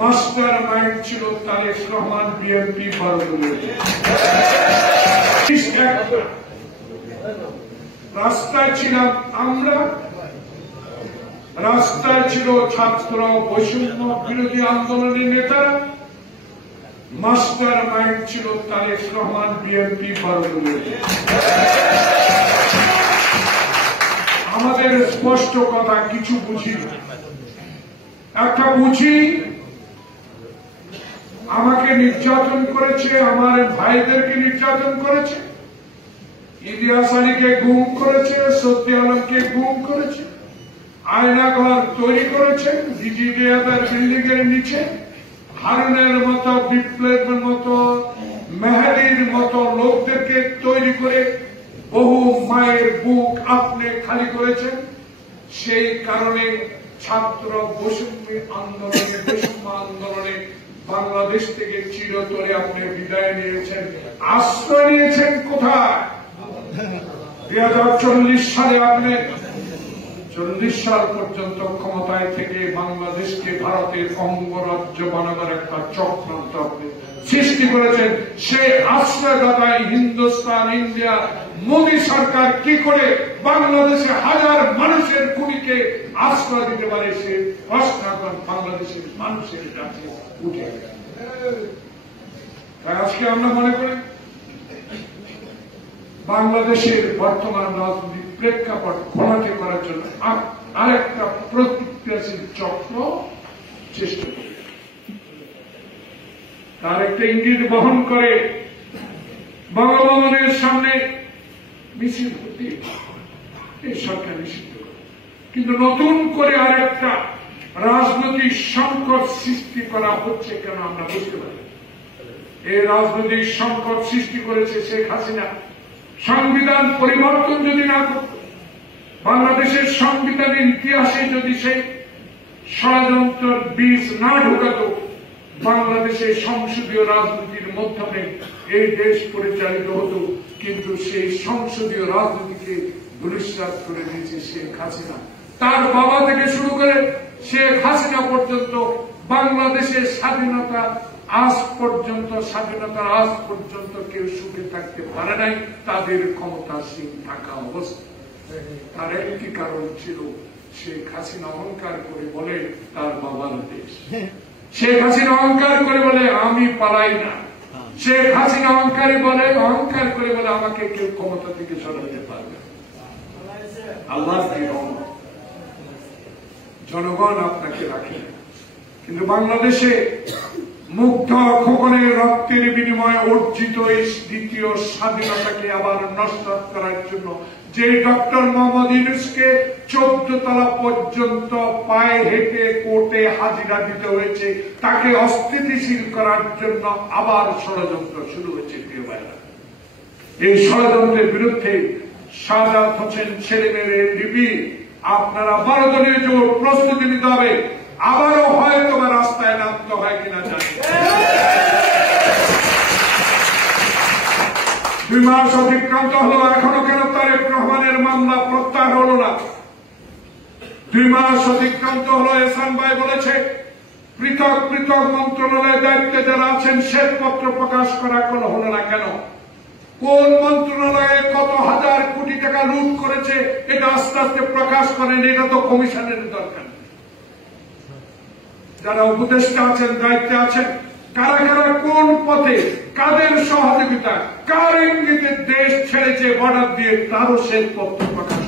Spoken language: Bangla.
মাস্টার মাইন্ড ছিল তারেক রহমান, বিএনপি বারদলের। রাস্তায় ছিলাম আমরা, রাস্তায় ছিল ছাত্র বৈষম্য বিরোধী আন্দোলনের নেতারা, মাস্টার মাইন্ড ছিল তারেক রহমান, বিএনপি বারদলের। আমাদের স্পষ্ট কথা, কিছু বুঝি না। একটা বুঝি, আমাকে নির্যাতন করেছে, আমার ভাইদেরকে নির্যাতন করেছে, ইলিয়াস আলীকে গুম করেছে, সত্যি আলমকে গুম করেছে, আয়নাঘর তৈরি করেছেন বিজিডিআর বিল্ডিং এর নিচে, হারুনের মতো, বিপ্লবের মতো, মেহাদির মতো লোকদেরকে তৈরি করে বহু মায়ের বুক আপনি খালি করেছেন। সেই কারণে ছাত্র বৈষম্য আন্দোলনে বাংলাদেশ থেকে চিরতরে আপনি বিদায় নিয়েছেন। আশ্রয় নিয়েছেন কোথায়? 2040 সালে আপনি 40 সাল পর্যন্ত ক্ষমতায় থেকে বাংলাদেশকে ভারতের অঙ্গরাজ্য বানাবার একটা চক্রান্ত আপনি সৃষ্টি করেছেন। সেই আশ্রয়দাতায় হিন্দুস্তান, ইন্ডিয়া, মোদী সরকার কি করে বাংলাদেশে হাজার মানুষের খুনিকে আশ্রয় দিতে পারে, সে প্রশ্ন এখন বাংলাদেশের মানুষের কাছে উঠে গেছে। তাই আজকে আমরা মনে করি বাংলাদেশের বর্তমান রাজনৈতিক প্রেক্ষাপট ঘোলাটে করার জন্য আরেকটা প্রতিক্রিয়াশীল চক্র চেষ্টা করে, তার একটা ইঙ্গিত বহন করে বঙ্গভবনের সামনে মিছিল হতে এই সরকার নিষিদ্ধ করে। কিন্তু নতুন করে আরেকটা রাজনৈতিক সংকট সৃষ্টি করা হচ্ছে কেন আমরা বুঝতে পারি। এই রাজনৈতিক সংকট সৃষ্টি করেছে শেখ হাসিনা। সংবিধান পরিবর্তন যদি না করত, বাংলাদেশের সংবিধানের ইতিহাসে যদি সেই ষড়যন্ত্রের বীজ না ঢোকাত, বাংলাদেশের সংসদীয় রাজনীতির মাধ্যমে এই দেশ পরিচালিত হতো। কিন্তু সেই সংসদীয় রাজনীতিকে ধূলিসাৎ করে দিয়েছে শেখ হাসিনা। তার বাবা থেকে শুরু করে শেখ হাসিনা পর্যন্ত বাংলাদেশের স্বাধীনতার আজ পর্যন্ত কেউ সুখে থাকতে পারে নাই তাদের ক্ষমতাসীন থাকা অবস্থা। তার একটি কারণ ছিল, শেখ হাসিনা অহংকার করে বলে তার বাবার দেশ। শেখ হাসিনা অহংকার করে বলে আমি পালাই না। শেখ হাসিনা অহংকার করে বলে আমাকে কেউ ক্ষমতা থেকে সরাতে পারবে। আল্লাহ জনগণ আপনাকে রাখে, কিন্তু বাংলাদেশে মুগ্ধ খোকনের রক্তের বিনিময়ে অর্জিত এই দ্বিতীয় স্বাধীনতাকে আবার নষ্ট করার জন্য যে ডক্টর মোহাম্মদ ইউনূসকে 14 তলা পর্যন্ত পায়ে হেঁটে কোর্টে হাজিরা দিতে হয়েছে, তাকে অস্থিতিশীল করার জন্য আবার ষড়যন্ত্র শুরু হয়েছে। প্রিয় ভাইরা, এই ষড়যন্ত্রের বিরুদ্ধে সাজাদ হোসেন ছেলেমেয়ের এনডিপি আপনারা 12 দলীয় জোট প্রস্তুতি নিতে হবে। আবারও হয়তো বা রাস্তায় নামতে হয় কিনা জানি। 2 মাস অতিক্রান্ত হলো, এখনো কেন তারেক রহমানের মামলা প্রত্যাহার হলো না? 2 মাস অতিক্রান্ত হলো, এহসান ভাই বলেছে পৃথক পৃথক মন্ত্রণালয়ের দায়িত্বে যারা আছেন শ্বেতপত্র প্রকাশ করা কোনো হলো না কেন? কোন মন্ত্রণালয়ে কত হাজার কোটি টাকা লুট করেছে এটা আস্তে আস্তে প্রকাশ করেন, এটা তো কমিশনের দরকার। যারা উপদেষ্টা আছেন, দায়িত্বে আছেন, কারা কারা কোন পথে, কাদের সহযোগিতা, কার ইঙ্গিতে দেশ ছেড়েছে বর্ডার দিয়ে, তারও শ্বেতপত্র প্রকাশ